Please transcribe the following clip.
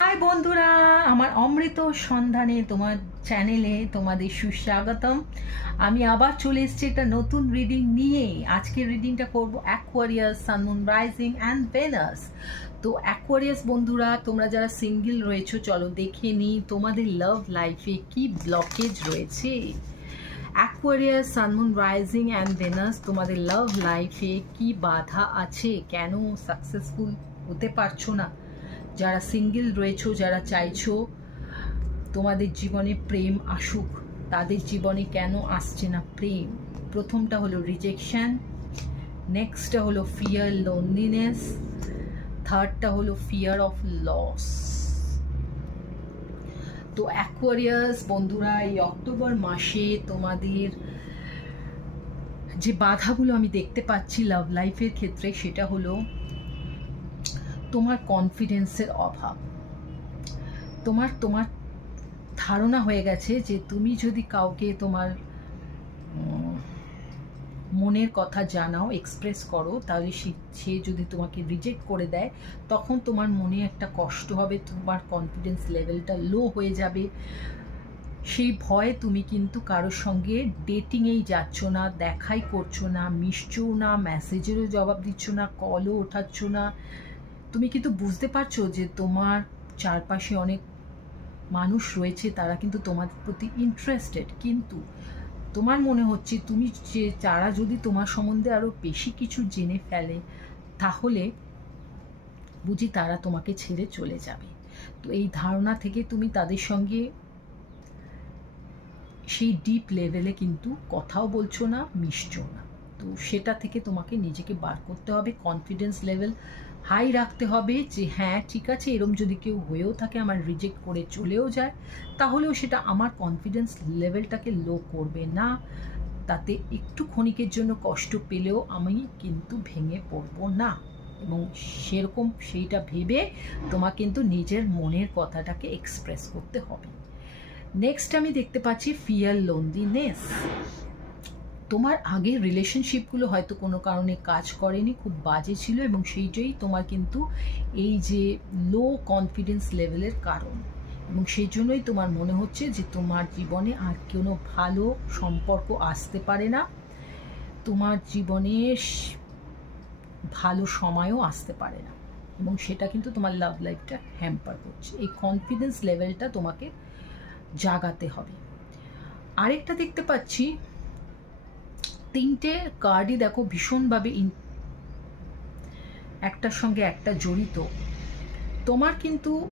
High বন্ধুরা, আমার অমৃত সন্ধানে তোমার চ্যানেলে তোমাদের সুস্বাগতম। আমি আবার চলে এসেছি একটা নতুন রিডিং নিয়ে। আজকের রিডিংটা করব Aquarius, sun moon rising and Venus. তো অ্যাকোয়ারিয়াস বন্ধুরা, তোমরা যারা সিঙ্গেল রয়েছো, চলো দেখে নিই তোমাদের লাভ লাইফে কি ব্লকেজ রয়েছে। Aquarius, sun moon rising and Venus, তোমাদের লাভ লাইফে কি বাধা আছে, কেন সাকসেসফুল হতে পারছো না। যারা সিঙ্গেল রয়েছো, যারা চাইছো তোমাদের জীবনে প্রেম আসুক, তাদের জীবনে কেন আসছে না প্রেম। প্রথমটা হলো রিজেকশন, নেক্সটটা হলো ফিয়ার লোনলিনেস, থার্ডটা হলো ফিয়ার অফ লস। তো অ্যাকোয়ারিয়াস বন্ধুরা, এই অক্টোবর মাসে তোমাদের যে বাধাগুলো আমি দেখতে পাচ্ছি লাভ লাইফের ক্ষেত্রে, সেটা হলো তোমার কনফিডেন্সের অভাব। তোমার ধারণা হয়ে গেছে যে তুমি যদি কাউকে তোমার মনের কথা জানাও, এক্সপ্রেস করো, তাহলে সে যদি তোমাকে রিজেক্ট করে দেয়, তখন তোমার মনে একটা কষ্ট হবে, তোমার কনফিডেন্স লেভেলটা লো হয়ে যাবে। সেই ভয়ে তুমি কিন্তু কারোর সঙ্গে ডেটিংয়েই যাচ্ছ না, দেখাই করছো না, মিশছো না, মেসেজেরও জবাব দিচ্ছ না, কলও ওঠাচ্ছ না। তুমি কিন্তু বুঝতে পারছো যে তোমার চারপাশে অনেক মানুষ রয়েছে, তারা কিন্তু তোমার প্রতি ইন্টারেস্টেড, কিন্তু তোমার মনে হচ্ছে তুমি যে তারা যদি তোমার সম্বন্ধে আরও বেশি কিছু জেনে ফেলে, তাহলে বুঝি তারা তোমাকে ছেড়ে চলে যাবে। তো এই ধারণা থেকে তুমি তাদের সঙ্গে সেই ডিপ লেভেলে কিন্তু কথাও বলছো না, মিশছো না। তো সেটা থেকে তোমাকে নিজেকে বার করতে হবে, কনফিডেন্স লেভেল হাই রাখতে হবে যে হ্যাঁ ঠিক আছে, এরম যদি কেউ হয়েও থাকে, আমার রিজেক্ট করে চলেও যায়, তাহলেও সেটা আমার কনফিডেন্স লেভেলটাকে লো করবে না। তাতে একটু ক্ষণিকের জন্য কষ্ট পেলেও আমি কিন্তু ভেঙে পড়বো না। এবং সেরকম সেইটা ভেবে তোমার কিন্তু নিজের মনের কথাটাকে এক্সপ্রেস করতে হবে। নেক্সট আমি দেখতে পাচ্ছি ফিয়ার লোনলিনেস। তোমার আগের রিলেশনশিপগুলো হয়তো কোনো কারণে কাজ করেনি, খুব বাজে ছিল, এবং সেইটাই তোমার কিন্তু এই যে লো কনফিডেন্স লেভেলের কারণ। এবং সেই জন্যই তোমার মনে হচ্ছে যে তোমার জীবনে আর কোনো ভালো সম্পর্ক আসতে পারে না, তোমার জীবনে ভালো সময়ও আসতে পারে না, এবং সেটা কিন্তু তোমার লাভ লাইফটা হ্যাম্পার করছে। এই কনফিডেন্স লেভেলটা তোমাকে জাগাতে হবে। আরেকটা দেখতে পাচ্ছি, তিনটে কার্ডই দেখো ভীষণভাবে একটার সঙ্গে একটা জড়িত। তোমার কিন্তু